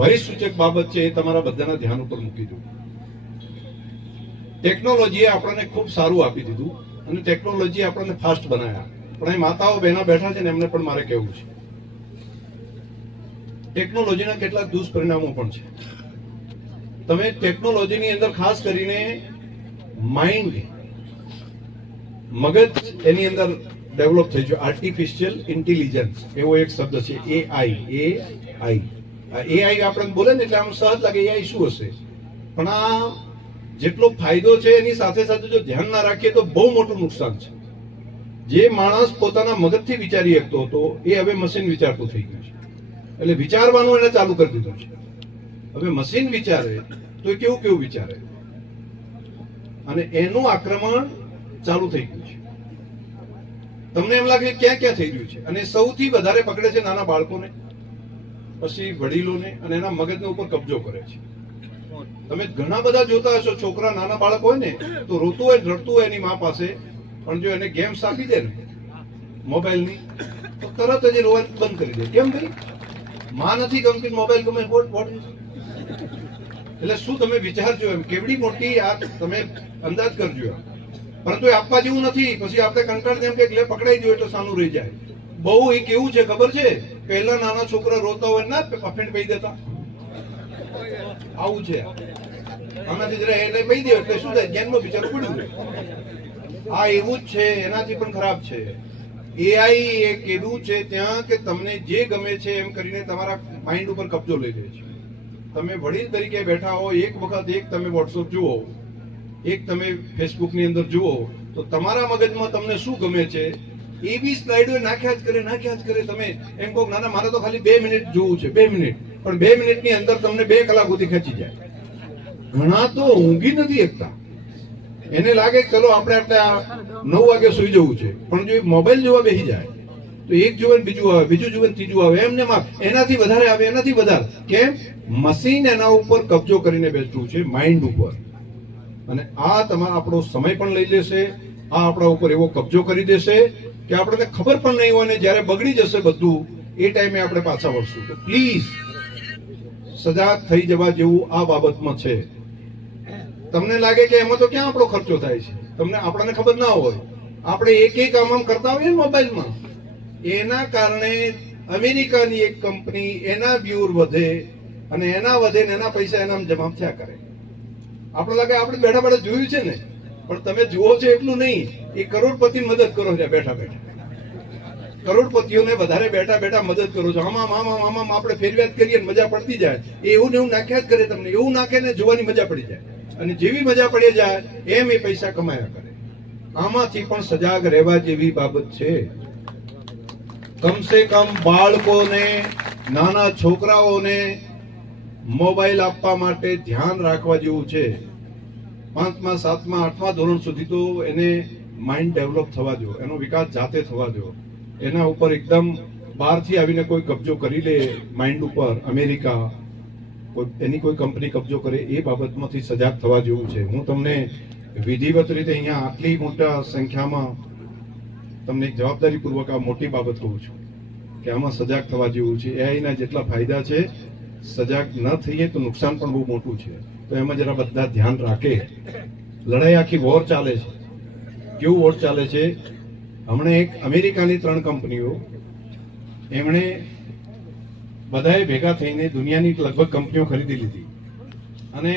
ભયસૂચક બાબત છે એ તમારા બધાના ધ્યાન ઉપર મૂકી દઉં ટેકનોલોજીએ આપણને ખૂબ સારું આપી દીધું અને ટેકનોલોજી આપણને ફાસ્ટ બનાવ્યા પણ એ માતાઓ બહેનો બેઠા છે ને એમને પણ મારે કહેવું છે. ટેકનોલોજીના કેટલાક દુષ્પરિણામો પણ છે. તમે ટેકનોલોજીની અંદર ખાસ કરીને માઇન્ડ મગજ એની અંદર ડેવલપ થઈ ગયું. આર્ટિફિશિયલ ઇન્ટેલિજન્સ એવો એક શબ્દ છે. એ આઈ એ આઈ એ આઈ આપણે બોલે ને એટલે આમ સહજ લાગે એઆઈ આઈ શું હશે? પણ આ જેટલો ફાયદો છે એની સાથે સાથે જો ધ્યાન ના રાખીએ તો બહુ મોટું નુકસાન છે. જે માણસ પોતાના મગજથી વિચારી શકતો હતો, એ હવે મશીન વિચારતું થઈ ગયું છે. એટલે વિચારવાનું એને ચાલુ કરી દીધું છે. હવે મશીન વિચારે તો એ કેવું કેવું વિચારે? અને એનું આક્રમણ ચાલુ થઈ ગયું છે. તમને એમ લાગે ક્યાં ક્યાં થઈ રહ્યું છે? અને સૌથી વધારે પકડે છે નાના બાળકોને? પછી વડીલોને અને એના મગજને ઉપર કબજો કરે છે. તમે ઘણા બધા જોતા હશો છોકરા નાના બાળક હોય ને તો રોતું હોય રડતું હોય એની મા પાસે પણ જો એને ગેમ્સ આપી દે ને મોબાઈલની તો તરત જ એ રોવાનું બંધ કરી દે. કેમ ભાઈ? માં નથી ગમતી મોબાઈલ ગમે વોટ વોટ એટલે શું તમે વિચારજો એમ કેવડી મોટી આ તમે અંદાજ કરજો. પરંતુ એ આપવા જેવું નથી પછી આપણે કંટાળ એમ કે લે પકડાઈ દો એટલે સાનું રહી જાય. બહુ એ કેવું છે ખબર છે? પહેલા નાનો છોકરો રોતો હોય ના અફેન્ટ પહી દેતા આવું છે. આનાથી જરા એટલે પહી દે, એટલે શું થાય? જ્ઞાનમાં બિચારું પડ્યું. આ એવું જ છે, એનાથી પણ ખરાબ છે. એઆઈ એ કીધું છે ત્યાં કે તમને જે ગમે છે એમ કરીને તમારા માઇન્ડ ઉપર કબજો લઈ લે છે. તમે વડીલ તરીકે બેઠા હો, એક વખત એક તમે વોટ્સઅપ જુઓ, એક તમે ફેસબુકની અંદર જુઓ, તો તમારા મગજમાં તમને શું ગમે છે? એવી સ્લાઇડો નાખ્યા જ કરે, નાખ્યા જ કરે. તમે એમ કહો ના ના, મારે તો ખાલી બે મિનિટ જોવું છે, બે મિનિટ. પણ બે મિનિટની અંદર તમને બે કલાક સુધી ખેંચી જાય. ઘણા તો ઊંઘી નથી એકતા એને લાગે ચલો, આપણે આટલા નવ વાગે સુઈ જવું છે. પણ જો એ મોબાઈલ જોવા બેસી જાય, તો એક જીવન બીજું આવે, બીજું જીવન ત્રીજું આવે, એમને એનાથી વધારે આવે, એનાથી વધારે. કેમ? મશીન એના ઉપર કબજો કરીને બેઠું છે, માઇન્ડ ઉપર. અને આ તમારો આપણો સમય પણ લઈ લેશે, આ આપણા ઉપર એવો કબજો કરી દેશે કે આપણને ખબર પણ નહીં હોય ને જ્યારે બગડી જશે બધું, એ ટાઈમે આપણે પાછા વળશું. તો પ્લીઝ સજા થઈ જવા જેવું આ બાબતમાં છે. તમને લાગે કે એમાં તો ક્યાં આપણો ખર્ચો થાય છે? તમને, આપણને ખબર ના હોય. આપણે એક એક આમ કરતા હોઈએ મોબાઈલમાં. એના કારણે અમેરિકાની એક કંપની એના વ્યુર વધે અને એના વધે ને એના પૈસા એના જમા થયા કરે. આપણે લાગે, આપણે બેઠા બેઠા જોયું છે ને પણ તમે જુઓ છો એટલું નહીં, એ કરોડપતિ મદદ કરો છો બેઠા બેઠા. કરોડપતિઓને વધારે બેઠા બેઠા મદદ કરો છો. આમાં આમાં આમાં આપણે ફેરવ્યાત કરીએ મજા પડતી જાય. એવું ને એવું નાખ્યા જ કરે તમને. એવું નાખે ને જોવાની મજા પડી જાય. અને જેવી મજા પડી જાય, એમ એ પૈસા કમાયા કરે. આમાંથી પણ સજાગ રહેવા જેવી બાબત છે. કમસે કમ બાળકોને, નાના છોકરાઓને મોબાઈલ આપવા માટે ધ્યાન રાખવા જેવું છે. પાંચમા, સાતમા, આઠમા ધોરણ સુધી તો એને માઇન્ડ ડેવલપ થવા દો એનો વિકાસ જાતે થવા દો એના ઉપર એકદમ બહારથી આવીને કોઈ કબજો કરી લે માઇન્ડ ઉપર, અમેરિકા એની કોઈ કંપની કબજો કરે, એ બાબતમાંથી સજાગ થવા જેવું છે. હું તમને વિધિવત રીતે અહીંયા આટલી મોટા સંખ્યામાં તમને જવાબદારીપૂર્વક આ મોટી બાબત કહું છું, કે આમાં સજાગ થવા જેવું છે. એઆઈના જેટલા ફાયદા છે, સજાગ ન થઈએ તો નુકસાન પણ બહુ મોટું છે. તો એમાં જરા બધા ધ્યાન રાખે. લડાઈ આખી વોર ચાલે છે. કેવું વોર ચાલે છે? હમણાં એક અમેરિકાની ત્રણ કંપનીઓ, એમણે બધાએ ભેગા થઈને દુનિયાની લગભગ કંપનીઓ ખરીદી લીધી. અને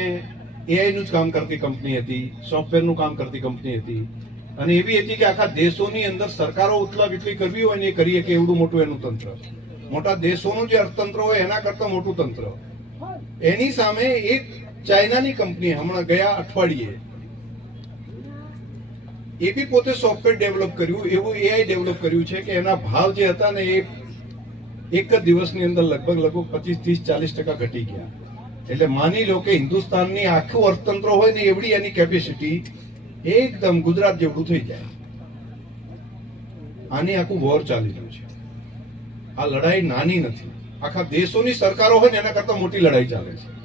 એઆઈનું જ કામ કરતી કંપની હતી, સોફ્ટવેરનું કામ કરતી કંપની હતી. અને એવી હતી કે આખા દેશોની અંદર સરકારો ઉથલા વિથલી કરવી હોય ને એ કરીએ કે એવડું મોટું એનું તંત્ર. મોટા દેશોનું જે અર્થતંત્ર હોય એના કરતા મોટું તંત્ર. એની સામે એક ચાઇનાની કંપની હમણાં ગયા અઠવાડિયે એ બી પોતે સોફ્ટવેર ડેવલપ કર્યું, એવું એઆઈ ડેવલપ કર્યું છે કે એના ભાવ જે હતા ને એ એક જ દિવસની અંદર લગભગ લગભગ પચીસ, ત્રીસ, ચાલીસ ટકા ઘટી ગયા. એટલે માની લો કે હિન્દુસ્તાનની આખું અર્થતંત્ર હોય ને એવડી એની કેપેસિટી એકદમ ગુજરાત જેવડું થઈ જાય. આની આખું વોર ચાલી રહ્યું છે. આ લડાઈ નાની નથી. આખા દેશોની સરકારો હોય ને એના કરતા મોટી લડાઈ ચાલે છે.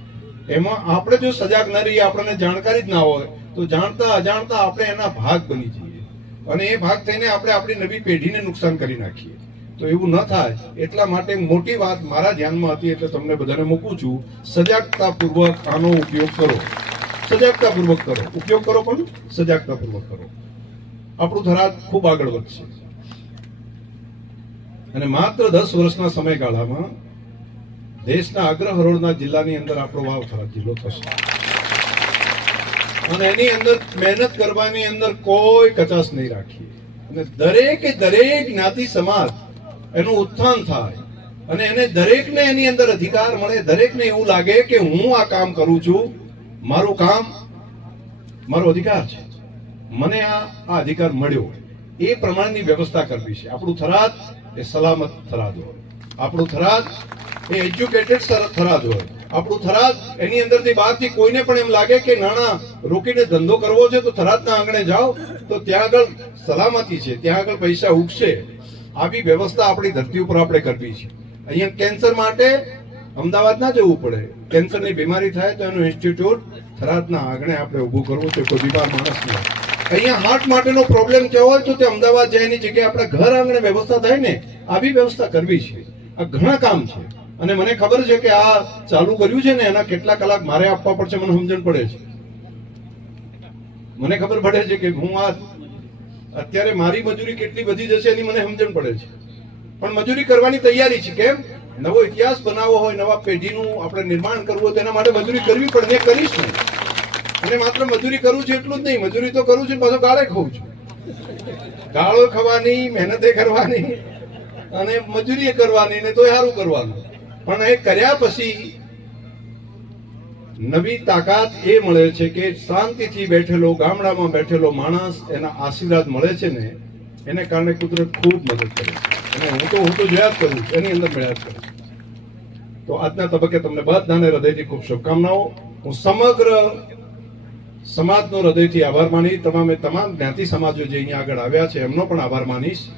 એમાં આપણે જો સજાગ ન રહીએ, આપણને જાણકારી જ ના હોય, તો જાણતા અજાણતા આપણે એના ભાગ બની જઈએ. અને એ ભાગ થઈને આપણે આપણી નવી પેઢીને નુકસાન કરી નાખીએ. તો એવું ન થાય, એટલા માટે મોટી વાત મારા ધ્યાનમાં હતી, એટલે તમને બધાને મૂકું છું, સજાગતાપૂર્વક આનો ઉપયોગ કરો. સજાગતાપૂર્વક કરો. ઉપયોગ કરો પણ સજાગતાપૂર્વક કરો. આપણું થરાદ ખૂબ આગળ વધશે. અને માત્ર દસ વર્ષના સમયગાળામાં દેશના અગ્ર હરોળના જિલ્લાની અંદર આપણો વાવ થરાદ જિલ્લો થશે. અને એની અંદર મહેનત કરવાની અંદર કોઈ કચાશ નહીં રાખીએ. અને દરેકે દરેક જ્ઞાતિ સમાજ એનું ઉત્થાન થાય અને એને દરેકને એની અંદર અધિકાર મળે, દરેકને એવું લાગે કે હું આ કામ કરું છું, મારું કામ મારો અધિકાર છે. મને આ આ અધિકાર મળ્યો એ પ્રમાણની વ્યવસ્થા કરવી છે. આપણું થરાદ એ સલામત થરાદ હોય. આપણું થરાદ એ એજ્યુકેટેડ થરાદ હોય. આપણું થરાદ, એની અંદરથી બહારથી કોઈને પણ એમ લાગે કે નાણાં રોકીને ધંધો કરવો છે તો થરાદના આંગણે જાઓ, તો ત્યાં આગળ સલામતી છે, ત્યાં આગળ પૈસા ઉગશે. આવી વ્યવસ્થા આપણી ધરતી ઉપર આપણે કરવી છે. અહીંયા કેન્સર માટે અમદાવાદ ના જવું પડે. કેન્સરની બીમારી થાય તો એનું ઇન્સ્ટિટ્યૂટ થરાદના આંગણે આપણે ઊભું કરવું છે, કોઈ બીમાર માણસને અહીંયા હાર્ટ માટેનો પ્રોબ્લેમ કેવો હોય તો તે અમદાવાદ જાય એની જગ્યાએ આપણે ઘર આંગણે વ્યવસ્થા થાય ને, આવી વ્યવસ્થા કરવી છે. આ ઘણા કામ છે. અને મને ખબર છે કે આ ચાલુ કર્યું છે ને, એના કેટલા કલાક મારે આપવા પડશે મને સમજણ પડે છે. મને ખબર પડે છે કે હું આ અત્યારે મારી મજૂરી કેટલી વધી જશે એની મને સમજણ પડે છે. પણ મજૂરી કરવાની તૈયારી છે, કેમ? નવો ઇતિહાસ બનાવવો હોય, નવા પેઢીનું આપણે નિર્માણ કરવું હોય, તો એના માટે મજૂરી કરવી પડે કરીશ કરીશું અને માત્ર મજૂરી કરું છું એટલું જ નહીં, મજૂરી તો કરું છું પાછો ગાળે ખવું છું. ગાળો ખાવાની, મહેનતે કરવાની, અને મજૂરી કરવાની, ને તો સારું કરવાનું. પણ એ કર્યા પછી નવી તાકાત એ મળે છે કે શાંતિથી બેઠેલો, ગામડામાં બેઠેલો માણસ એના આશીર્વાદ મળે છે ને, એને કારણે કુદરત ખૂબ મદદ કરે છે. અને હું તો હું તો જોયા જ કરું એની અંદર મળ્યા જ કરું તો આજના તબક્કે તમને બધાને હૃદયથી ખૂબ શુભકામનાઓ. હું સમગ્ર સમાજનો હૃદયથી આભાર માની, તમામે તમામ જ્ઞાતિ સમાજો જે અહીંયા આગળ આવ્યા છે, એમનો પણ આભાર માનીશ.